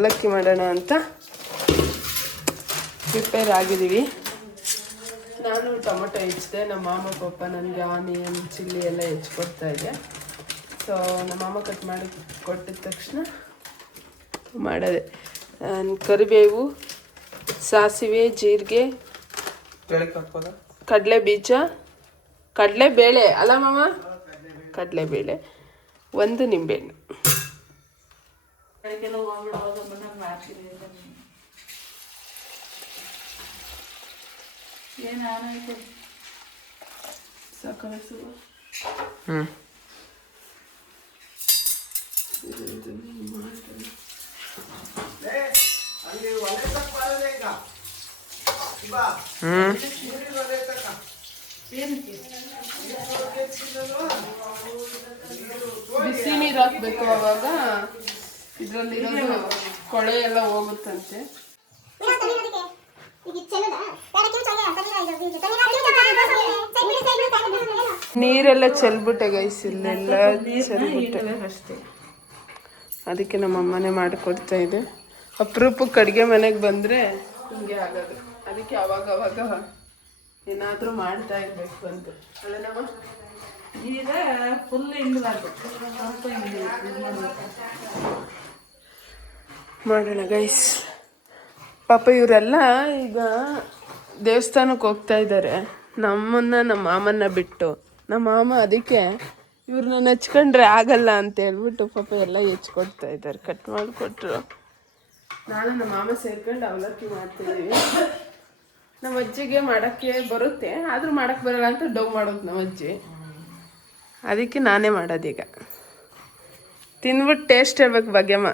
ಅವಲಕ್ಕಿ ಮಾಡೋಣ ಅಂತ ಪ್ರಿಪೇರ್ ಆಗಿದ್ದೀವಿ. ನಾನು ಟೊಮೊಟೊ ಹೆಚ್ಚಿದೆ, ನಮ್ಮ ಮಾಮ ಪಾಪ ನನಗೆ ಆನಿಯನ್ ಚಿಲ್ಲಿ ಎಲ್ಲ ಹೆಚ್ಚಿಕೊಡ್ತಾ ಇದೆ. ಸೊ ನಮ್ಮ ಮಾಮ ಕಟ್ ಮಾಡಿ ಕೊಟ್ಟಿದ ತಕ್ಷಣ ಮಾಡೋದೆ. ಕರಿಬೇವು, ಸಾಸಿವೆ, ಜೀರಿಗೆ, ಕಡಲೆ ಬೀಜ, ಕಡಲೆಬೇಳೆ ಅಲ್ಲ ಮಾಮ, ಕಡಲೆಬೇಳೆ, ಒಂದು ನಿಂಬೆಹಣ್ಣು. ಬಿಸಿ ನೀರು ಹಾಕ್ಬೇಕು, ಅವಾಗ ಇದರಲ್ಲಿ ಕೊಳೆ ಎಲ್ಲ ಹೋಗುತ್ತಂತೆ. ನೀರೆಲ್ಲ ಚೆಲ್ಬಿಟ್ಟೆ ಗೈಸ್, ಇಲ್ಲೆಲ್ಲ ಚೆಲ್ಬಿಟ್ಟೆ ಅಷ್ಟೇ. ಅದಕ್ಕೆ ನಮ್ಮ ಅಮ್ಮನೇ ಮಾಡಿಕೊಡ್ತಾ ಇದೆ. ಅಪರೂಪಕ್ಕೆ ಅಡುಗೆ ಮನೆಗೆ ಬಂದರೆ ಹಿಂಗೆ ಆಗೋದು. ಅದಕ್ಕೆ ಅವಾಗ ಏನಾದರೂ ಮಾಡ್ತಾ ಇರಬೇಕು ಅಂತ ಅಲ್ಲ ನಮ್ಮ ಈಗ ಫುಲ್ ಹಿಂಡಬಾರ್ದು, ಮಾಡೋಣ ಗೈಸ್. ಪಾಪ ಇವರೆಲ್ಲ ಈಗ ದೇವಸ್ಥಾನಕ್ಕೆ ಹೋಗ್ತಾ ಇದ್ದಾರೆ, ನಮ್ಮ ಮಾಮನ್ನ ಬಿಟ್ಟು. ನಮ್ಮ ಮಾಮ ಅದಕ್ಕೆ ಇವ್ರನ್ನ ನೆಚ್ಕೊಂಡ್ರೆ ಆಗಲ್ಲ ಅಂತ ಹೇಳ್ಬಿಟ್ಟು ಪಾಪ ಎಲ್ಲ ಹೆಚ್ಕೊಡ್ತಾ ಇದ್ದಾರೆ. ಕಟ್ ಮಾಡಿಕೊಟ್ರು. ನಾನು ನಮ್ಮ ಮಾಮ ಸೇರ್ಕೊಂಡು ಅವಲಕ್ಕಿ ಮಾಡ್ತಿದ್ದೀವಿ. ನಮ್ಮ ಅಜ್ಜಿಗೆ ಮಾಡೋಕ್ಕೆ ಬರುತ್ತೆ, ಆದರೂ ಮಾಡೋಕ್ಕೆ ಬರಲ್ಲ ಅಂತ ಡವ್ ಮಾಡೋದು ನಮ್ಮ ಅಜ್ಜಿ. ಅದಕ್ಕೆ ನಾನೇ ಮಾಡೋದೀಗ. ತಿಂದ್ಬಿಟ್ಟು ಟೇಸ್ಟ್ ಹೇಳ್ಬೇಕು ಭಾಗ್ಯಮ್ಮ.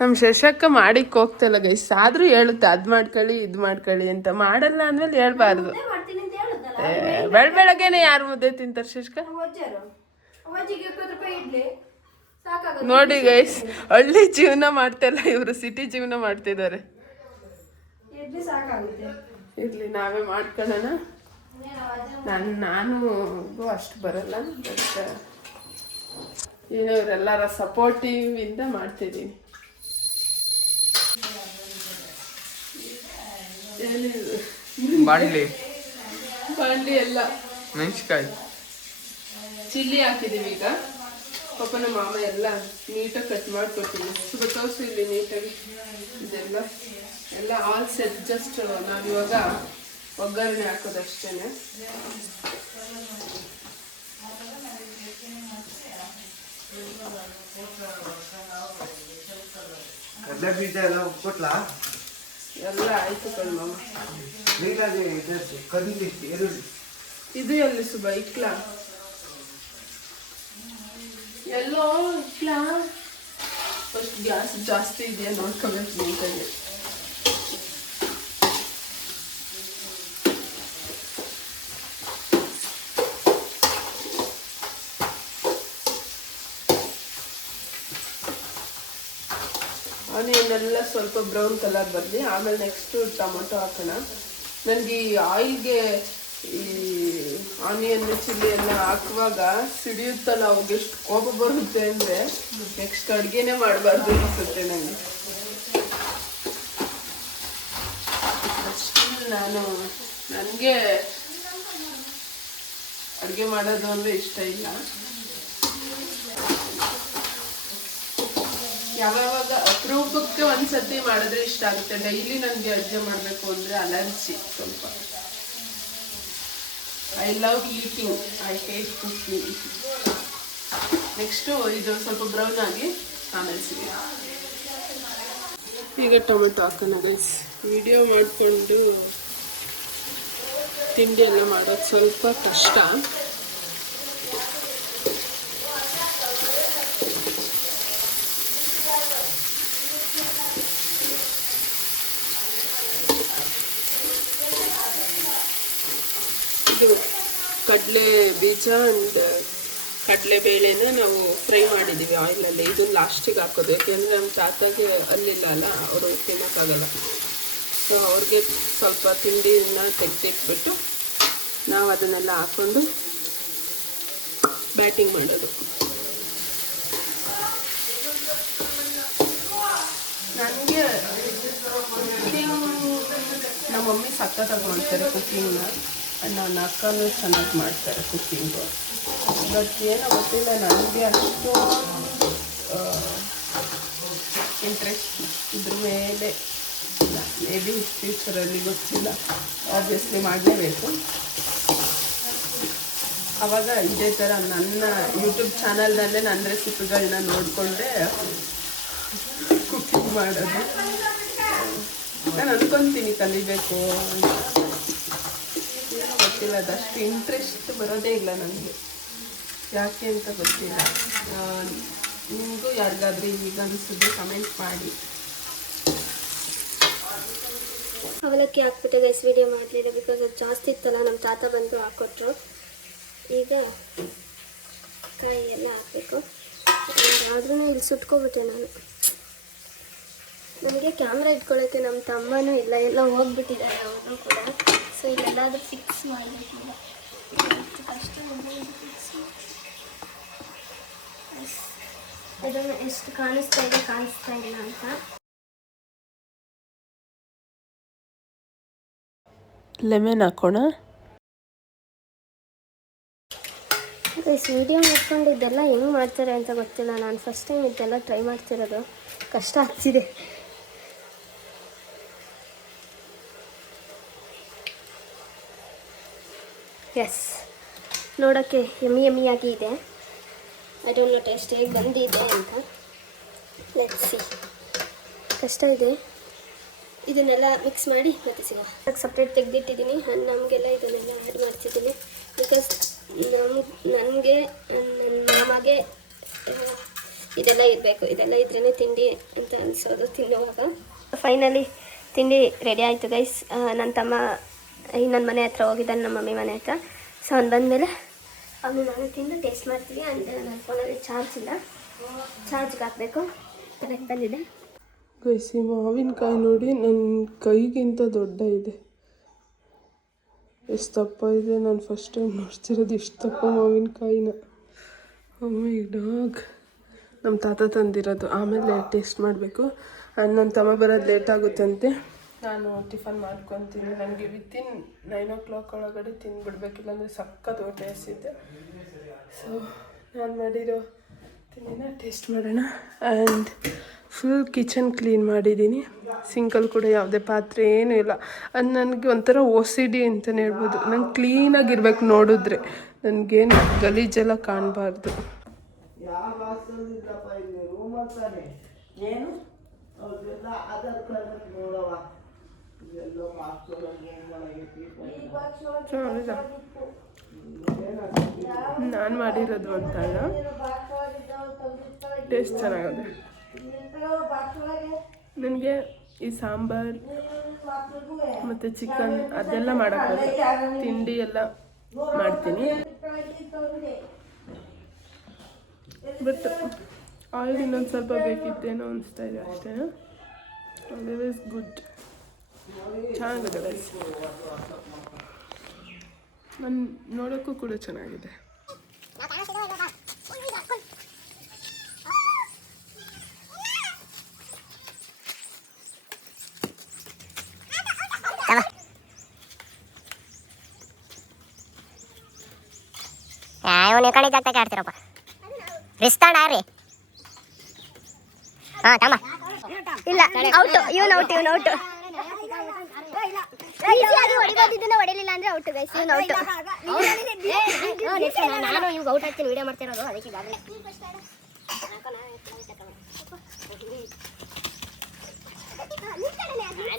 ನಮ್ಮ ಶಶಕ್ಕ ಮಾಡಿಕ್ಕೆ ಹೋಗ್ತಲ್ಲ ಗೈಸ್, ಆದರೂ ಹೇಳುತ್ತೆ ಅದು ಮಾಡ್ಕೊಳ್ಳಿ ಇದು ಮಾಡ್ಕೊಳ್ಳಿ ಅಂತ. ಮಾಡಲ್ಲ ಅಂದಮೇಲೆ ಹೇಳ್ಬಾರ್ದು. ಬೆಳಗ್ಗೆನೆ ಯಾರು ಮುದ್ದೆ ತಿಂತಾರೆ ಶಶಕ? ನೋಡಿ ಗೈಸ್, ಹಳ್ಳಿ ಜೀವನ ಮಾಡ್ತಾಯಿಲ್ಲ ಇವರು, ಸಿಟಿ ಜೀವನ ಮಾಡ್ತಿದ್ದಾರೆ. ಇರಲಿ, ನಾವೇ ಮಾಡ್ಕೊಳ್ಳೋಣ. ನಾನು ಅಷ್ಟು ಬರಲ್ಲ, ಬಟ್ ಏನೋ ಇವರೆಲ್ಲರ ಸಪೋರ್ಟಿವ್ ಇಂದ ಮಾಡ್ತಿದ್ದೀನಿ. ಬಾಂಡ್ಲಿ ಎಲ್ಲ ಮೆಣಸಿನ್ಕಾಯಿ ಚಿಲ್ಲಿ ಹಾಕಿದ್ದೀವಿ. ಈಗ ಪಾಪ ನಮ್ಮ ಮಾಮ ಎಲ್ಲ ನೀಟಾಗಿ ಕಟ್ ಮಾಡಿಕೊಡ್ತೀನಿ. ಗೊತ್ತವಸು ಇಲ್ಲಿ ನೀಟಾಗಿ ಇದೆಲ್ಲ ಆಲ್ ಸೆಟ್. ಜಸ್ಟ್ ನಾವಿವಾಗ ಒಗ್ಗರಣೆ ಹಾಕೋದಷ್ಟೇ. ಎಲ್ಲ ಆಯ್ತು ಕಣ್ಮಮ್ಮ. ಇದು ಎಲ್ಲಿ ಸುಬ ಇಕ್ಲ ಎಲ್ಲೋ ಇಕ್ಲ. ಫಸ್ಟ್ ಗ್ಯಾಸ್ ಜಾಸ್ತಿ ಇದೆಯಾ ನೋಡ್ಕೋಬೇಕು ನೀಟಾಗಿ. ಆನಿಯನ್ನೆಲ್ಲ ಸ್ವಲ್ಪ ಬ್ರೌನ್ ಕಲರ್ ಬರಲಿ, ಆಮೇಲೆ ನೆಕ್ಸ್ಟು ಟೊಮೊಟೊ ಹಾಕೋಣ. ನನಗೆ ಈ ಆಯಿಲ್ಗೆ ಈ ಆನಿಯನ್ ಚಿಲ್ಲಿ ಎಲ್ಲ ಹಾಕುವಾಗ ಸಿಡಿಯುತ್ತಲ್ಲ, ಅವಾಗ ಎಷ್ಟು ಕೋಪ ಬರುತ್ತೆ ಅಂದರೆ ನೆಕ್ಸ್ಟ್ ಅಡುಗೆನೇ ಮಾಡಬಾರ್ದು ಅನಿಸುತ್ತೆ ನನಗೆ. ಅಷ್ಟು ನನಗೆ ಅಡುಗೆ ಮಾಡೋದು ಅಂದರೆ ಇಷ್ಟ ಇಲ್ಲ. ಯಾವಾಗ ಅಪರೂಪಕ್ಕೆ ಒಂದ್ಸತಿ ಮಾಡಿದ್ರೆ ಇಷ್ಟ ಆಗುತ್ತೆ. ಡೈಲಿ ನನಗೆ ಅಡುಗೆ ಮಾಡಬೇಕು ಅಂದರೆ ಅಲರ್ಜಿ ಸ್ವಲ್ಪ. I love eating, I hate cooking. Next ಇದು ಸ್ವಲ್ಪ ಬ್ರೌನ್ ಆಗಿ ಆಮೇಲೆ ಸಿಗಿ. ಈಗ ಟೊಮೆಟೊ ಹಾಕೋಣ ಗೈಸ್. ವಿಡಿಯೋ ಮಾಡಿಕೊಂಡು ತಿಂಡಿ ಎಲ್ಲ ಮಾಡೋದು ಸ್ವಲ್ಪ ಕಷ್ಟ. ಕಡಲೆ ಬೀಜ ಆ್ಯಂಡ್ ಕಡಲೆಬೇಳೆನ ನಾವು ಫ್ರೈ ಮಾಡಿದ್ದೀವಿ ಆಯಿಲಲ್ಲಿ. ಇದನ್ನು ಲಾಸ್ಟಿಗೆ ಹಾಕೋದು, ಯಾಕೆಂದರೆ ನಮ್ಮ ತಾತಗೆ ಅಲ್ಲಿಲ್ಲ ಅಲ್ಲ, ಅವರು ತಿನ್ನೋಕ್ಕಾಗಲ್ಲ. ಸೊ ಅವ್ರಿಗೆ ಸ್ವಲ್ಪ ತಿಂಡಿನ ತೆಗೆದಿಟ್ಬಿಟ್ಟು ನಾವು ಅದನ್ನೆಲ್ಲ ಹಾಕ್ಕೊಂಡು ಬ್ಯಾಟಿಂಗ್ ಮಾಡೋದು. ನನಗೆ ನಮ್ಮ ಮಮ್ಮಿ ಸಖತ್ತಾಗಿ ಮಾಡ್ತಾರೆ ಕುಕ್ಕಿಂಗ್ನ. ನನ್ನ ಅಕ್ಕನೂ ಚೆನ್ನಾಗಿ ಮಾಡ್ತಾರೆ ಕುಕ್ಕಿಂಗು. ಬಟ್ ಏನೋ ಗೊತ್ತಿಲ್ಲ, ನನಗೆ ಅಷ್ಟು ಇಂಟ್ರೆಸ್ಟ್ ಇದ್ರ ಮೇಲೆ ಇಲ್ಲ. ಮೇ ಬಿ ಫ್ಯೂಚರಲ್ಲಿ ಗೊತ್ತಿಲ್ಲ, ಆಬ್ವಿಯಸ್ಲಿ ಮಾಡಲೇಬೇಕು. ಆವಾಗ ಇದೇ ಥರ ನನ್ನ ಯೂಟ್ಯೂಬ್ ಚಾನಲ್ನಲ್ಲೇ ನನ್ನ ರೆಸಿಪಿಗಳನ್ನ ನೋಡಿಕೊಂಡೆ ಕುಕ್ಕಿಂಗ್ ಮಾಡೋದು. ನಾನು ಅಂದ್ಕೊತೀನಿ ಕಲಿಬೇಕು ಅಂತ. ಏನೋ ಗೊತ್ತಿಲ್ಲ, ಅದಷ್ಟು ಇಂಟ್ರೆಸ್ಟ್ ಬರೋದೇ ಇಲ್ಲ ನನಗೆ, ಯಾಕೆ ಅಂತ ಗೊತ್ತಿಲ್ಲ. ನಿಮಗೂ ಯಾರಿಗಾದ್ರೂ ಈಗ ಅನಿಸಿದ್ರೆ ಕಮೆಂಟ್ ಮಾಡಿ. ಅವಲಕ್ಕಿ ಹಾಕ್ಬಿಟ್ಟೆ ಗೈಸ್, ವಿಡಿಯೋ ಮಾಡಲಿಲ್ಲ ಬಿಕಾಸ್ ಅದು ಜಾಸ್ತಿ ಇತ್ತಲ್ಲ. ನಮ್ಮ ತಾತ ಬಂದು ಹಾಕ್ಕೊಟ್ರು. ಈಗ ಕಾಯಿ ಎಲ್ಲ ಹಾಕಬೇಕು. ಆದ್ರೂ ಇಲ್ಲಿ ಸುಟ್ಕೊಬಿಟ್ಟೆ ನಾನು. ನನಗೆ ಕ್ಯಾಮ್ರಾ ಇಟ್ಕೊಳ್ಳೋಕ್ಕೆ ನಮ್ಮ ತಮ್ಮನೂ ಇಲ್ಲ, ಎಲ್ಲ ಹೋಗ್ಬಿಟ್ಟಿದ್ದಾರೆ ಅವರು ಕೂಡ. ಸೊ ಇಲ್ಲೆಲ್ಲಾದರೂ ಫಿಕ್ಸ್ ಮಾಡಬೇಕು. ಕಷ್ಟ ಅದನ್ನು ಎಷ್ಟು ಕಾಣಿಸ್ತಾ ಇಲ್ಲ ಅಂತ. ಲೆಮನ್ ಹಾಕೋಣ. ಗೈಸ್ ವಿಡಿಯೋ ಮಾಡ್ಕೊಂಡು ಇದೆಲ್ಲ ಹೆಂಗೆ ಮಾಡ್ತಾರೆ ಅಂತ ಗೊತ್ತಿಲ್ಲ. ನಾನು ಫಸ್ಟ್ ಟೈಮ್ ಇದೆಲ್ಲ ಟ್ರೈ ಮಾಡ್ತಿರೋದು, ಕಷ್ಟ ಆಗ್ತಿದೆ. ಎಸ್, ನೋಡೋಕ್ಕೆ ಯಮ್ಮಿಯಾಗಿ ಇದೆ. ಐ ಡೋಂಟ್ ನೋ ಟೇಸ್ಟ್ ಹೇಗೆ ಬಂದಿದೆ ಅಂತ. Let's see. ಕಷ್ಟ ಇದೆ. ಇದನ್ನೆಲ್ಲ ಮಿಕ್ಸ್ ಮಾಡಿ ಮತ್ತೆ ಸಿಗೋ. ಸಪ್ರೇಟ್ ತೆಗೆದಿಟ್ಟಿದ್ದೀನಿ. ನಮಗೆಲ್ಲ ಇದನ್ನೆಲ್ಲ ಆ್ಯಡ್ ಮಾಡ್ತಿದ್ದೀನಿ ಬಿಕಾಸ್ ನನಗೆ ನನ್ನ ಮಾಮಗೆ ಇದೆಲ್ಲ ಇರಬೇಕು. ಇದೆಲ್ಲ ಇದ್ರೇ ತಿಂಡಿ ಅಂತ ಅನಿಸೋದು ತಿನ್ನುವಾಗ. ಫೈನಲಿ ತಿಂಡಿ ರೆಡಿ ಆಯಿತು ಗೈಸ್. ನನ್ನ ತಮ್ಮ ಇನ್ನೊಂದು ಮನೆ ಹತ್ರ ಹೋಗಿದ್ದಾನೆ, ನಮ್ಮ ಮಮ್ಮಿ ಮನೆ ಹತ್ರ. ಸೊ ಅವ್ನು ಬಂದಮೇಲೆ ಅವನು ನಾನು ತಿಂದು ಟೇಸ್ಟ್ ಮಾಡ್ತೀವಿ. ಅಂದರೆ ನನ್ನ ಫೋನಲ್ಲಿ ಚಾರ್ಜ್ ಇಲ್ಲ, ಚಾರ್ಜ್ಗೆ ಹಾಕಬೇಕು. ಕರೆಕ್ಟ್ ಬಂದಿದೆ. ಗೈಸಿ ಮಾವಿನಕಾಯಿ ನೋಡಿ, ನನ್ನ ಕೈಗಿಂತ ದೊಡ್ಡ ಇದೆ. ಎಷ್ಟು ದಪ್ಪ ಇದೆ, ನಾನು ಫಸ್ಟ್ ಟೈಮ್ ನೋಡ್ತಿರೋದು ಇಷ್ಟು ದಪ್ಪ ಮಾವಿನಕಾಯಿನ. ಮೈ ಡಾಗ್ ನಮ್ಮ ತಾತ ತಂದಿರೋದು. ಆಮೇಲೆ ಟೇಸ್ಟ್ ಮಾಡಬೇಕು. ನನ್ನ ತಮ್ಮ ಬರೋದು ಲೇಟ್ ಆಗುತ್ತಂತೆ. ನಾನು ಟಿಫನ್ ಮಾಡ್ಕೊತೀನಿ. ನನಗೆ ವಿತಿನ್ 9 o'clock ಒಳಗಡೆ ತಿಂದುಬಿಡ್ಬೇಕು, ಇಲ್ಲಾಂದರೆ ಸಖತ್ ಹೊಟ್ಟೆ ಹಸಿದೆ. ಸೊ ನಾನು ಮಾಡಿರೋ ತಿಂಡಿನ ಟೇಸ್ಟ್ ಮಾಡೋಣ. ಆ್ಯಂಡ್ ಫುಲ್ ಕಿಚನ್ ಕ್ಲೀನ್ ಮಾಡಿದ್ದೀನಿ. ಸಿಂಕಲ್ಲಿ ಕೂಡ ಯಾವುದೇ ಪಾತ್ರೆ ಏನೂ ಇಲ್ಲ. ಅದು ನನಗೆ ಒಂಥರ OCD ಅಂತಲೇ ಹೇಳ್ಬೋದು. ನಂಗೆ ಕ್ಲೀನಾಗಿರ್ಬೇಕು ನೋಡಿದ್ರೆ, ನನಗೇನು ಗಲೀಜೆಲ್ಲ ಕಾಣಬಾರ್ದು. ನಾನು ಮಾಡಿರೋದು ಅಂತಲ್ಲ, ಟೇಸ್ಟ್ ಚೆನ್ನಾಗಿದೆ. ನನಗೆ ಈ ಸಾಂಬಾರು ಮತ್ತು ಚಿಕನ್ ಅದೆಲ್ಲ ಮಾಡೋಕ್ಕೆ ತಿಂಡಿ ಎಲ್ಲ ಮಾಡ್ತೀನಿ. ಬಟ್ ಆಯಿಲ್ ಇನ್ನೊಂದು ಸ್ವಲ್ಪ ಬೇಕಿತ್ತೇನೋ ಅನಿಸ್ತಾ ಇದೆ ಅಷ್ಟೇ. ಅದರ್ವೈಸ್ ಗುಡ್, ಚೆನ್ನಾಗಿದೆ ರೈಸ್. ನಾನು ನೋಡೋಕ್ಕೂ ಕೂಡ ಚೆನ್ನಾಗಿದೆ. ನೀವು ಕಡೆ ಜಾಗಕ್ಕೆ ಆಡ್ತೀರಪ್ಪ. ರಿಸ್ತಾಣ ರೀ. ಹಾಂ ತಮ್ಮ ಇಲ್ಲ ಔಟು. ಇವನು ಔಟು. ಹೊಡಿಬೋದಿದ್ದನ್ನ ಹೊಡಿಲಿಲ್ಲ ಅಂದ್ರೆ ಔಟ್ ಗೈಸ್. ಇವನು ಔಟು. ನಾನು ಇವಾಗ ಔಟ್ ಆಗ್ತೀನಿ ವಿಡಿಯೋ ಮಾಡ್ತಿರೋದು, ಅದಕ್ಕೆ ಈಗಾಗಲೇ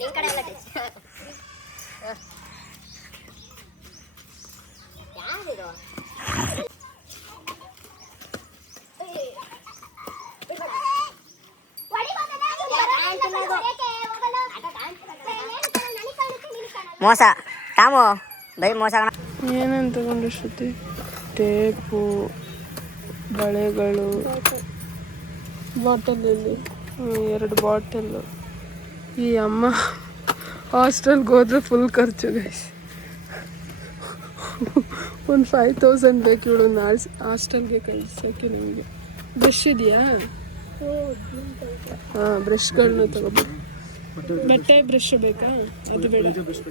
ನಿಮ್ಮ ಕಡೆ ಎಲ್ಲ ಯಾರಿದು ಮೋಸ ತಾಮು ಬೈ ಮೋಸ. ಏನಂತ ತಗೊಂಡು ಶ್ರುತಿ? ಟೇಪು, ಬಳೆಗಳು, ಬಾಟಲಲ್ಲಿ 2 ಬಾಟಲ್ಲು. ಈ ಅಮ್ಮ ಹಾಸ್ಟೆಲ್ಗೆ ಹೋದ್ರೆ ಫುಲ್ ಖರ್ಚು ಗೈಸ್. ಒಂದು 5000 ಬೇಕು ಇವಳೊಂದು ಹಾಸ್ಟೆಲ್ಗೆ ಕಳ್ಸೋಕ್ಕೆ. ನಮಗೆ ಬ್ರಷ್ ಇದೆಯಾ? ಹಾಂ ಬ್ರಷ್ಗಳನ್ನೂ ತಗೋಬೇಕು. ಬಟ್ಟೆ ಬ್ರಷ್ ಬೇಕಾ? ಅದು ಬೇಡ.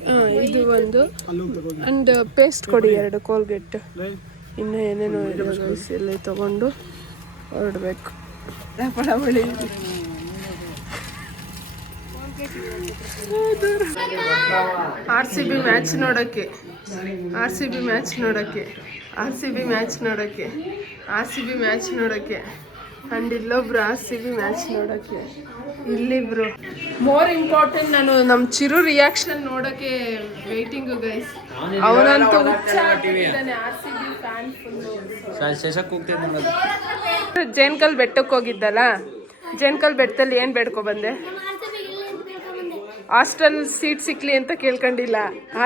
ಹಾಂ ಇದು ಒಂದು ಆ್ಯಂಡ್ ಪೇಸ್ಟ್ ಕೊಡಿ 2 ಕೋಲ್ಗೇಟ್. ಇನ್ನೂ ಏನೇನೋ ಎಲ್ಲ ತೊಗೊಂಡು ಹೊರಡಬೇಕು. ಪಳವಳಿ RCB ಮ್ಯಾಚ್ ನೋಡೋಕ್ಕೆ ಆ್ಯಂಡ್ ಇಲ್ಲೊಬ್ರು RCB ಮ್ಯಾಚ್ ನೋಡೋಕ್ಕೆ, ಇಲ್ಲಿಬ್ರು. ಮೋರ್ ಇಂಪಾರ್ಟೆಂಟ್, ನಾನು ನಮ್ಮ ಚಿರು ರಿಯಾಕ್ಷನ್ ನೋಡೋಕ್ಕೆ ವೇಟಿಂಗು ಗೈಸ್. ಅವನಂತೂ ಹುಚ್ಚಾಗಿದ್ದಾನೆ, RCB ಫ್ಯಾನ್ ಫುಲ್ಲು. ಜೇನ್ಕಲ್ ಬೆಟ್ಟಕ್ಕೆ ಹೋಗಿದ್ದಲ್ಲ, ಜೇನ್ಕಲ್ ಬೆಟ್ಟದಲ್ಲಿ ಏನು ಬೇಡ್ಕೊ ಬಂದೆ? ಹಾಸ್ಟೆಲ್ ಸೀಟ್ ಸಿಕ್ಲಿ ಅಂತ ಕೇಳ್ಕೊಂಡಿಲ್ಲ,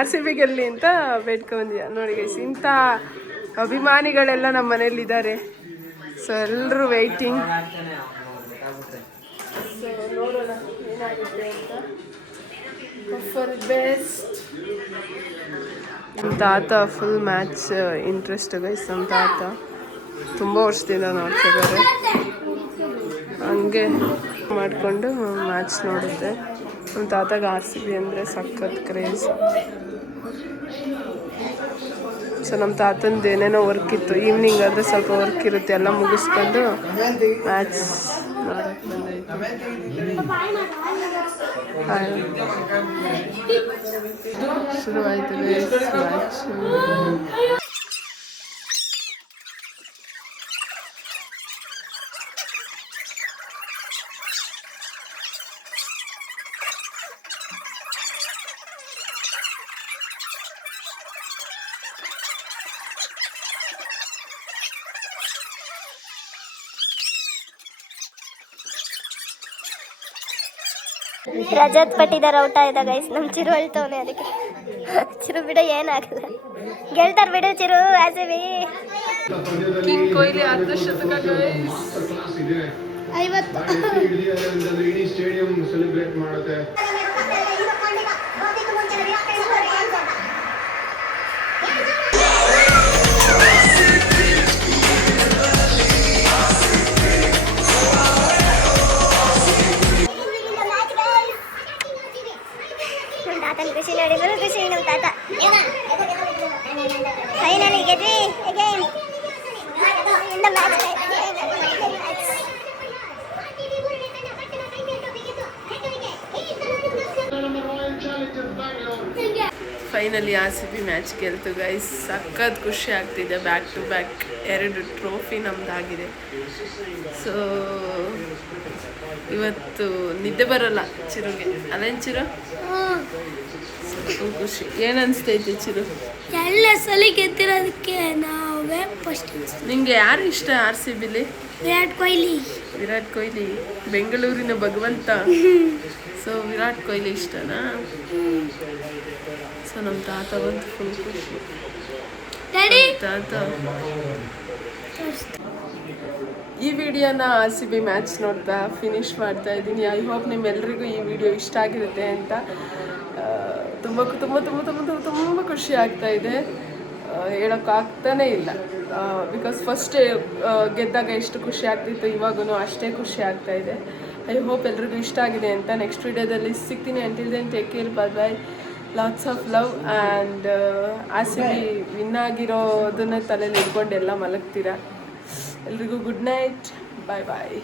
RCB ಗೆಲ್ಲಿ ಅಂತ ಬೇಡ್ಕೊಂಡ್ಯಾ. ನೋಡಿ ಗೈಸ್, ಇಂಥ ಅಭಿಮಾನಿಗಳೆಲ್ಲ ನಮ್ಮ ಮನೇಲಿದ್ದಾರೆ. ಸೊ ಎಲ್ಲರೂ ವೆಯ್ಟಿಂಗ್. ಸೊ ನೋಡೋಣ ಏನಾಗುತ್ತೆ ಅಂತ. ಫಾರ್ ಬೆಸ್ಟ್ ನಮ್ಮ ತಾತ ಫುಲ್ ಮ್ಯಾಚ್ ಇಂಟ್ರೆಸ್ಟ್ ಗೈಸ್. ನಮ್ಮ ತಾತ ತುಂಬ ವರ್ಷದಿಂದ ನೋಡ್ತಿದ್ದಾರೆ, ಹಂಗೆ ಮಾಡಿಕೊಂಡು ಮ್ಯಾಚ್ ನೋಡುತ್ತೆ. ನಮ್ಮ ತಾತಗೆ RCB ಅಂದರೆ ಸಖತ್ ಕ್ರೇಜ್. ಸೊ ನಮ್ಮ ತಾತಂದು ಏನೇನೋ ವರ್ಕ್ ಇತ್ತು, ಈವ್ನಿಂಗ್ ಆದರೆ ಸ್ವಲ್ಪ ವರ್ಕ್ ಇರುತ್ತೆ, ಎಲ್ಲ ಮುಗಿಸ್ಕೊಂಡು ಮ್ಯಾಚ್ ನೋಡೋಕ್ಕೆ ಬಂದೈತೆ. ಶುರುವಾಯಿತು ಮ್ಯಾಚ್. ರಜತ್ ಪಟ್ಟಿದಾರ ಔಟ್ ಆಯ್ದ ಗೈಸ್. ನಮ್ಮ ಚಿರು ಹೇಳ್ತವನೆ, ಅದಕ್ಕೆ ಚಿರು ಬಿಡ ಏನಾಗಲ್ಲ, ಗೆಲ್ತಾರ ಬಿಡು ಚಿರು. RCB ಕಿಂಗ್ ಕೊಹ್ಲಿ ಅರ್ಧಶತಕ ಗೈಸ್. 50 ಖುಷಿ ನೋಡಿ, ಫುಲ್ ಖುಷಿ ನಮ್ಮ ತಾತ. ಫೈನಲಿ ಗೆದ್ವಿ ಅಗೇನ್. ಫೈನಲಿ RCB ಮ್ಯಾಚ್ ಗೆಲ್ತು ಗೈಸ್. ಸಖತ್ ಖುಷಿ ಆಗ್ತಿದೆ. ಬ್ಯಾಕ್ ಟು ಬ್ಯಾಕ್ 2 ಟ್ರೋಫಿ ನಮ್ದಾಗಿದೆ. ಸೊ ಇವತ್ತು ನಿದ್ದೆ ಬರೋಲ್ಲ ಚಿರುಗೆ, ಅಲ್ಲೇನು ಚಿರು? ಖುಷಿ. ಏನು ಅನಿಸ್ತೈತೆ ಚಿರು? ಎಲ್ಲ ಸಲ ಗೆದ್ದಿರೋದಕ್ಕೆ ನಾವೇ ಫಸ್ಟ್. ನಿಂಗೆ ಯಾರು ಇಷ್ಟ RCBಲಿ? ವಿರಾಟ್ ಕೊಹ್ಲಿ, ಬೆಂಗಳೂರಿನ ಭಗವಂತ. ಸೊ ವಿರಾಟ್ ಕೊಹ್ಲಿ ಇಷ್ಟನಾ? ಸೊ ನಮ್ಮ ತಾತ ಬಂತು ಫುಲ್ ಖುಷಿ. ತಾತ ಈ ವಿಡಿಯೋನ RCB ಮ್ಯಾಚ್ ನೋಡ್ತಾ ಫಿನಿಶ್ ಮಾಡ್ತಾ ಇದ್ದೀನಿ. ಐ ಹೋಪ್ ನಿಮ್ಮೆಲ್ಲರಿಗೂ ಈ ವಿಡಿಯೋ ಇಷ್ಟ ಆಗಿರುತ್ತೆ ಅಂತ. ತುಂಬ ತುಂಬ ತುಂಬ ತುಂಬ ತುಂಬ ತುಂಬ ಖುಷಿ ಆಗ್ತಾ ಇದೆ, ಹೇಳೋಕ್ಕಾಗ್ತಾನೇ ಇಲ್ಲ. ಬಿಕಾಸ್ ಫಸ್ಟ್ ಗೆದ್ದಾಗ ಎಷ್ಟು ಖುಷಿ ಆಗ್ತಿತ್ತು, ಇವಾಗೂ ಅಷ್ಟೇ ಖುಷಿ ಆಗ್ತಾ ಇದೆ. ಐ ಹೋಪ್ ಎಲ್ರಿಗೂ ಇಷ್ಟ ಆಗಿದೆ ಅಂತ. ನೆಕ್ಸ್ಟ್ ವಿಡಿಯೋದಲ್ಲಿ ಸಿಗ್ತೀನಿ. Until then take care, bye. Lots of love. And RCB win ಆಗಿರೋದನ್ನ ತಲೆಯಲ್ಲಿ ಇಟ್ಕೊಂಡು ಎಲ್ಲ ಮಲಗ್ತೀರಾ. ಎಲ್ರಿಗೂ ಗುಡ್ ನೈಟ್, ಬಾಯ್.